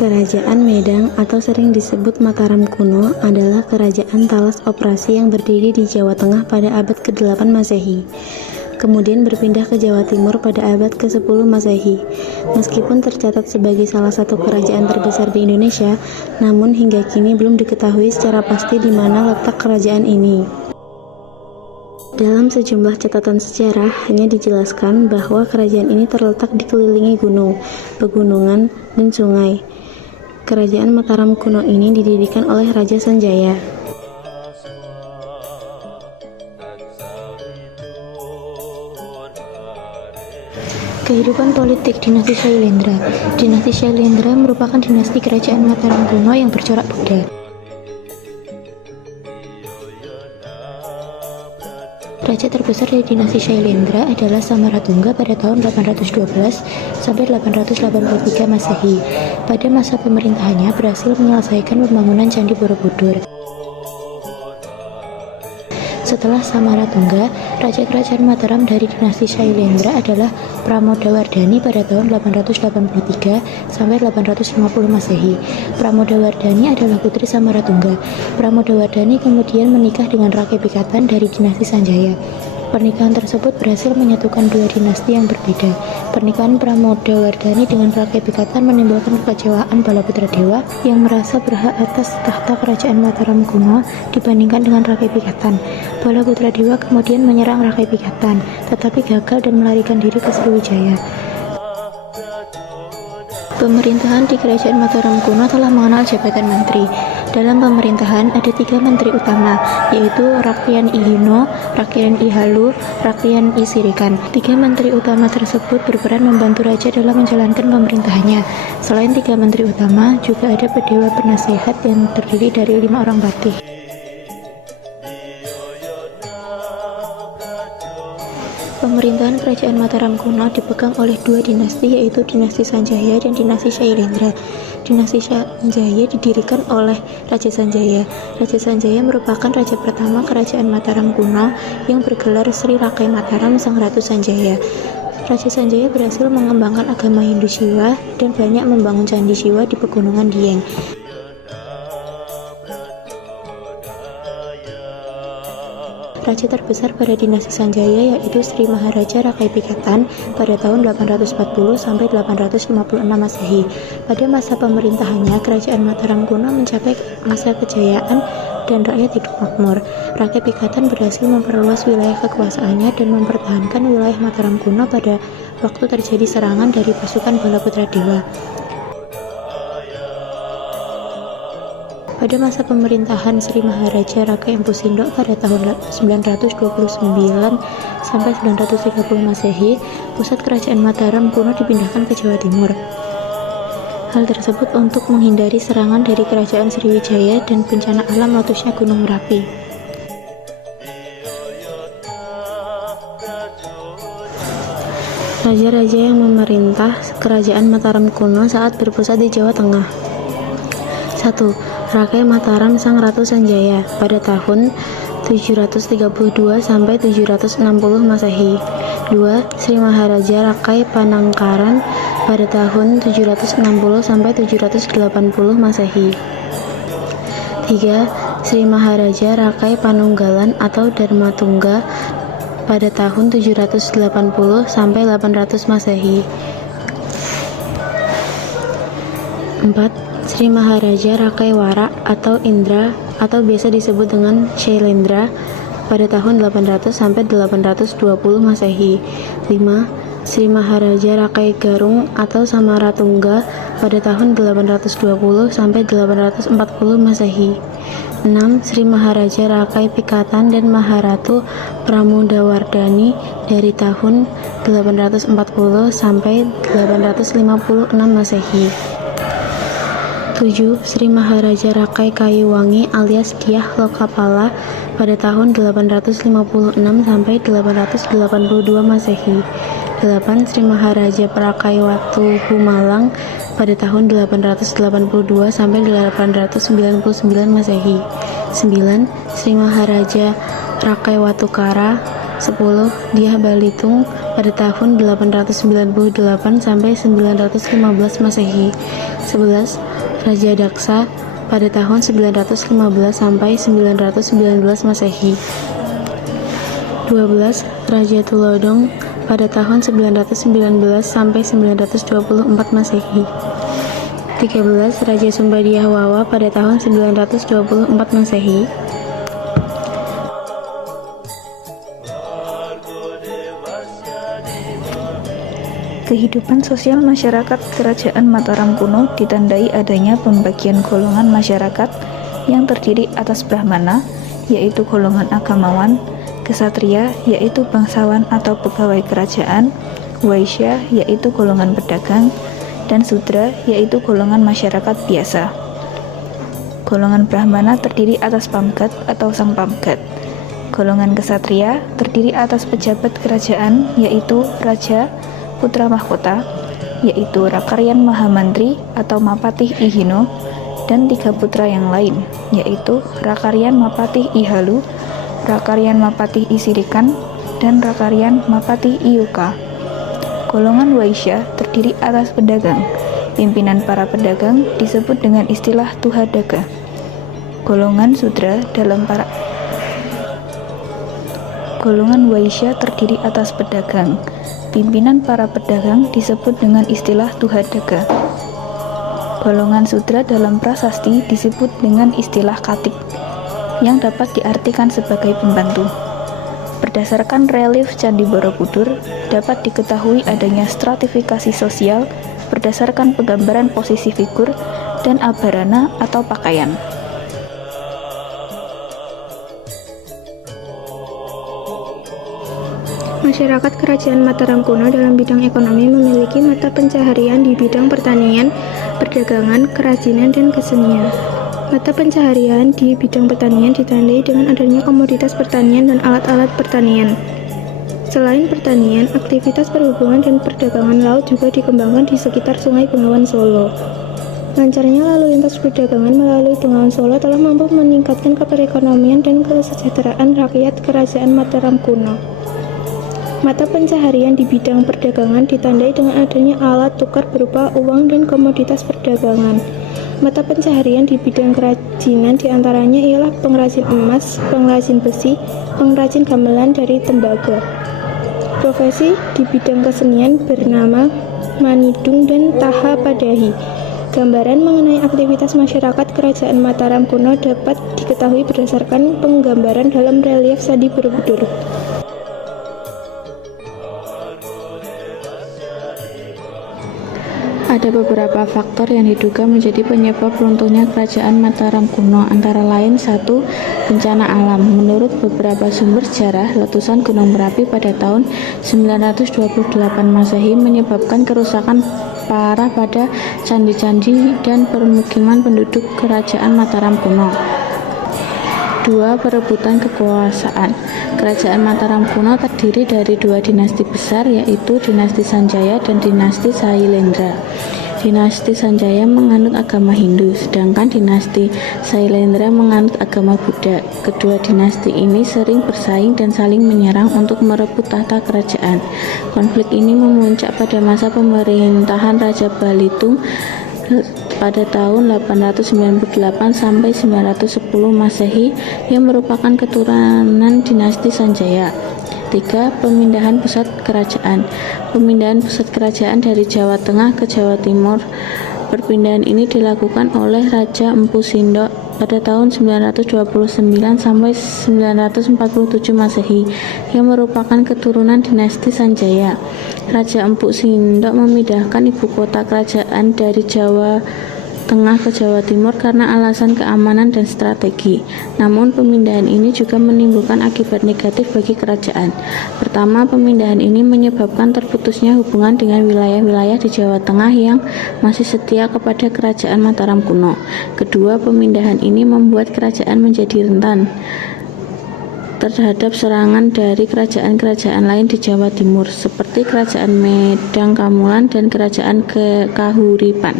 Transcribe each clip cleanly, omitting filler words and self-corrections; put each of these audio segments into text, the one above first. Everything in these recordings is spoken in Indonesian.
Kerajaan Medang atau sering disebut Mataram kuno adalah kerajaan Talas Operasi yang berdiri di Jawa Tengah pada abad ke-8 Masehi. Kemudian berpindah ke Jawa Timur pada abad ke-10 Masehi. Meskipun tercatat sebagai salah satu kerajaan terbesar di Indonesia, namun hingga kini belum diketahui secara pasti di mana letak kerajaan ini. Dalam sejumlah catatan sejarah, hanya dijelaskan bahwa kerajaan ini terletak dikelilingi gunung, pegunungan, dan sungai. Kerajaan Mataram kuno ini didirikan oleh Raja Sanjaya. Kehidupan politik dinasti Syailendra. Dinasti Syailendra merupakan dinasti kerajaan Mataram kuno yang bercorak Buddha. Raja terbesar dari dinasti Syailendra adalah Samaratungga pada tahun 812 sampai 883 Masehi. Pada masa pemerintahannya berhasil menyelesaikan pembangunan Candi Borobudur. Setelah Samaratungga, raja kerajaan Mataram dari dinasti Syailendra adalah Pramodawardhani pada tahun 883 sampai 850 Masehi. Pramodawardhani adalah putri Samaratungga. Pramodawardhani kemudian menikah dengan Rake Pikatan dari dinasti Sanjaya. Pernikahan tersebut berhasil menyatukan dua dinasti yang berbeda. Pernikahan Pramodawardhani dengan Rake Pikatan menimbulkan kekecewaan Balaputra Dewa yang merasa berhak atas tahta kerajaan Mataram kuno dibandingkan dengan Rake Pikatan. Balaputra Dewa kemudian menyerang Rake Pikatan, tetapi gagal dan melarikan diri ke Sriwijaya. Pemerintahan di kerajaan Mataram kuno telah mengenal jabatan menteri. Dalam pemerintahan ada 3 menteri utama, yaitu Rakyan Ihino, Rakyan Ihalu, Rakyan Isirikan. 3 menteri utama tersebut berperan membantu raja dalam menjalankan pemerintahannya. Selain 3 menteri utama, juga ada dewa penasehat yang terdiri dari 5 orang patih. Pemerintahan kerajaan Mataram kuno dipegang oleh 2 dinasti, yaitu dinasti Sanjaya dan dinasti Syailendra. Dinasti Sanjaya didirikan oleh Raja Sanjaya. Raja Sanjaya merupakan raja pertama kerajaan Mataram kuno yang bergelar Sri Rakai Mataram Sang Ratu Sanjaya. Raja Sanjaya berhasil mengembangkan agama Hindu Siwa dan banyak membangun candi Siwa di pegunungan Dieng. Raja terbesar pada dinasti Sanjaya yaitu Sri Maharaja Rakai Pikatan pada tahun 840 sampai 856 Masehi. Pada masa pemerintahannya, kerajaan Mataram kuno mencapai masa kejayaan dan rakyat hidup makmur. Rakai Pikatan berhasil memperluas wilayah kekuasaannya dan mempertahankan wilayah Mataram kuno pada waktu terjadi serangan dari pasukan Balaputra Dewa. Pada masa pemerintahan Sri Maharaja Raka Empu Sindok pada tahun 929 sampai 930 Masehi, pusat kerajaan Mataram kuno dipindahkan ke Jawa Timur. Hal tersebut untuk menghindari serangan dari kerajaan Sriwijaya dan bencana alam meletusnya Gunung Merapi. Raja-raja yang memerintah kerajaan Mataram kuno saat berpusat di Jawa Tengah. 1. Rakai Mataram Sang Ratu Sanjaya pada tahun 732 sampai 760 Masehi. 2. Sri Maharaja Rakai Panangkaran pada tahun 760 sampai 780 Masehi. 3. Sri Maharaja Rakai Panunggalan atau Dharmatungga pada tahun 780 sampai 800 Masehi. 4. Sri Maharaja Rakai Warak atau Indra atau biasa disebut dengan Syailendra pada tahun 800 sampai 820 Masehi. 5. Sri Maharaja Rakai Garung atau Samaratungga pada tahun 820 sampai 840 Masehi. 6. Sri Maharaja Rakai Pikatan dan Maharatu Pramodawardhani dari tahun 840 sampai 856 Masehi. 7. Sri Maharaja Rakai Kayuwangi alias Dyah Lokapala pada tahun 856 sampai 882 Masehi. 8. Sri Maharaja Rakai Watu Humalang pada tahun 882 sampai 899 Masehi. 9. Sri Maharaja Rakai Watukara. 10. Dyah Balitung pada tahun 898 sampai 915 Masehi. 11. Raja Daksa pada tahun 915 sampai 919 Masehi. 12. Raja Tulodong pada tahun 919 sampai 924 Masehi. 13. Raja Sumbadiyah Wawa pada tahun 924 Masehi. Kehidupan sosial masyarakat Kerajaan Mataram kuno ditandai adanya pembagian golongan masyarakat yang terdiri atas Brahmana, yaitu golongan agamawan, Ksatria, yaitu bangsawan atau pegawai kerajaan, Waisya, yaitu golongan pedagang, dan Sudra, yaitu golongan masyarakat biasa. Golongan Brahmana terdiri atas Pamgat atau sang Pamgat. Golongan Ksatria terdiri atas pejabat kerajaan, yaitu Raja, Putra Mahkota, yaitu Rakaryan Mahamantri atau Mapatih Ihino, dan 3 putra yang lain, yaitu Rakaryan Mapatih Ihalu, Rakaryan Mapatih Isirikan, dan Rakaryan Mapatih Iyuka. Golongan Waisya terdiri atas pedagang. Pimpinan para pedagang disebut dengan istilah Tuhadaga. Golongan Waisya terdiri atas pedagang. Pimpinan para pedagang disebut dengan istilah Tuhadaga. Golongan Sudra dalam prasasti disebut dengan istilah Katik, yang dapat diartikan sebagai pembantu. Berdasarkan relief Candi Borobudur, dapat diketahui adanya stratifikasi sosial berdasarkan penggambaran posisi figur dan abarana atau pakaian. Masyarakat Kerajaan Mataram kuno dalam bidang ekonomi memiliki mata pencaharian di bidang pertanian, perdagangan, kerajinan, dan kesenian. Mata pencaharian di bidang pertanian ditandai dengan adanya komoditas pertanian dan alat-alat pertanian. Selain pertanian, aktivitas perhubungan dan perdagangan laut juga dikembangkan di sekitar Sungai Bengawan Solo. Lancarnya lalu lintas perdagangan melalui Bengawan Solo telah mampu meningkatkan perekonomian dan kesejahteraan rakyat Kerajaan Mataram kuno. Mata pencaharian di bidang perdagangan ditandai dengan adanya alat tukar berupa uang dan komoditas perdagangan. Mata pencaharian di bidang kerajinan diantaranya ialah pengrajin emas, pengrajin besi, pengrajin gamelan dari tembaga. Profesi di bidang kesenian bernama Manidung dan Taha Padahi. Gambaran mengenai aktivitas masyarakat Kerajaan Mataram kuno dapat diketahui berdasarkan penggambaran dalam relief Candi Borobudur. Ada beberapa faktor yang diduga menjadi penyebab runtuhnya Kerajaan Mataram kuno, antara lain 1. Bencana alam. Menurut beberapa sumber sejarah, letusan Gunung Merapi pada tahun 928 Masehi menyebabkan kerusakan parah pada candi-candi dan permukiman penduduk Kerajaan Mataram kuno. 2. Perebutan kekuasaan. Kerajaan Mataram kuno terdiri dari 2 dinasti besar, yaitu Dinasti Sanjaya dan Dinasti Sailendra. Dinasti Sanjaya menganut agama Hindu, sedangkan Dinasti Sailendra menganut agama Buddha. Kedua dinasti ini sering bersaing dan saling menyerang untuk merebut tahta kerajaan. Konflik ini memuncak pada masa pemerintahan Raja Balitung pada tahun 898 sampai 910 Masehi yang merupakan keturunan dinasti Sanjaya. 3. Pemindahan pusat kerajaan. Pemindahan pusat kerajaan dari Jawa Tengah ke Jawa Timur. Perpindahan ini dilakukan oleh Raja Empu Sindok pada tahun 929 sampai 947 Masehi yang merupakan keturunan dinasti Sanjaya. Raja Empu Sindok memindahkan ibu kota kerajaan dari Jawa Tengah ke Jawa Timur karena alasan keamanan dan strategi. Namun pemindahan ini juga menimbulkan akibat negatif bagi kerajaan. Pertama, pemindahan ini menyebabkan terputusnya hubungan dengan wilayah-wilayah di Jawa Tengah yang masih setia kepada Kerajaan Mataram kuno. Kedua, pemindahan ini membuat kerajaan menjadi rentan terhadap serangan dari kerajaan-kerajaan lain di Jawa Timur, seperti Kerajaan Medang Kamulan dan Kerajaan Kahuripan.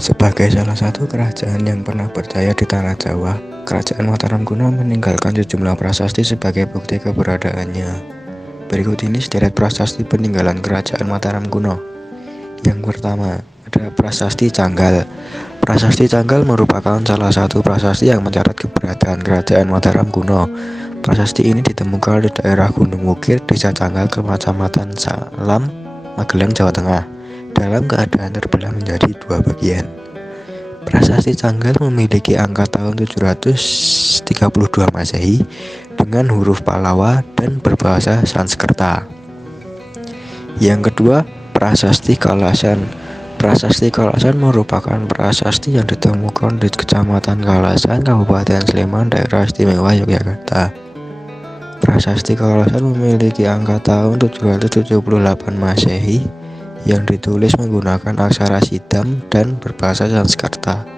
Sebagai salah satu kerajaan yang pernah berjaya di tanah Jawa, Kerajaan Mataram kuno meninggalkan sejumlah prasasti sebagai bukti keberadaannya. Berikut ini sederet prasasti peninggalan Kerajaan Mataram kuno. Yang pertama, ada Prasasti Canggal. Prasasti Canggal merupakan salah satu prasasti yang mencatat keberadaan Kerajaan Mataram kuno. Prasasti ini ditemukan di daerah Gunung Wukir, Desa Canggal, Kecamatan Salam, Magelang, Jawa Tengah, dalam keadaan terbelah menjadi dua bagian. Prasasti Canggal memiliki angka tahun 732 Masehi dengan huruf Pallawa dan berbahasa Sanskerta. Yang kedua, Prasasti Kalasan. Prasasti Kalasan merupakan prasasti yang ditemukan di Kecamatan Kalasan, Kabupaten Sleman, Daerah Istimewa Yogyakarta. Prasasti Kalasan memiliki angka tahun 778 Masehi yang ditulis menggunakan aksara Sidam dan berbahasa Sanskerta.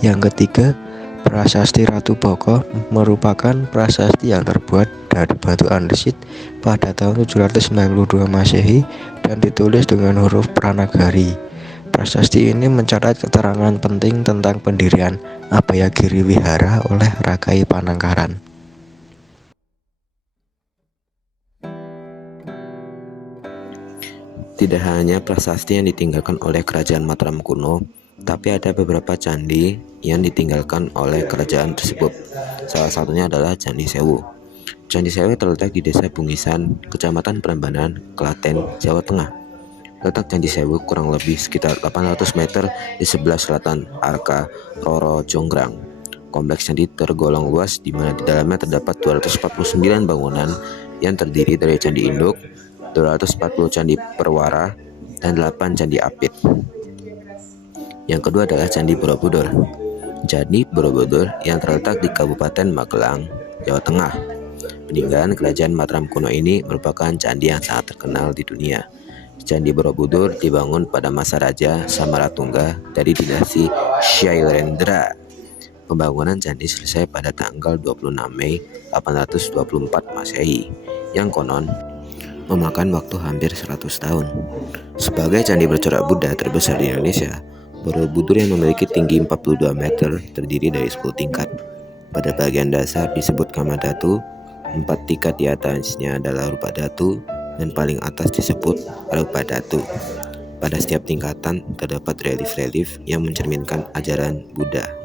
Yang ketiga, Prasasti Ratu Boko merupakan prasasti yang terbuat dari batu andesit pada tahun 792 Masehi dan ditulis dengan huruf Pranagari. Prasasti ini mencatat keterangan penting tentang pendirian Abhayagiri Wihara oleh Rakai Panangkaran. Tidak hanya prasasti yang ditinggalkan oleh Kerajaan Mataram kuno, tapi ada beberapa candi yang ditinggalkan oleh kerajaan tersebut. Salah satunya adalah Candi Sewu. Candi Sewu terletak di Desa Bungisan, Kecamatan Prambanan, Klaten, Jawa Tengah. Letak Candi Sewu kurang lebih sekitar 800 meter di sebelah selatan Arka Roro Jonggrang. Kompleks candi tergolong luas di mana di dalamnya terdapat 249 bangunan yang terdiri dari candi induk, 240 candi perwara, dan 8 candi apit. Yang kedua adalah Candi Borobudur. Candi Borobudur yang terletak di Kabupaten Magelang, Jawa Tengah. Peninggalan Kerajaan Mataram kuno ini merupakan candi yang sangat terkenal di dunia. Candi Borobudur dibangun pada masa Raja Samaratungga dari dinasti Shailendra. Pembangunan candi selesai pada tanggal 26 Mei 824 Masehi, yang konon memakan waktu hampir 100 tahun. Sebagai candi bercorak Buddha terbesar di Indonesia, Borobudur yang memiliki tinggi 42 meter terdiri dari 10 tingkat. Pada bagian dasar disebut Kamadhatu, 4 tingkat di atasnya adalah Rupadhatu, dan paling atas disebut Arupadhatu. Pada setiap tingkatan terdapat relief-relief yang mencerminkan ajaran Buddha.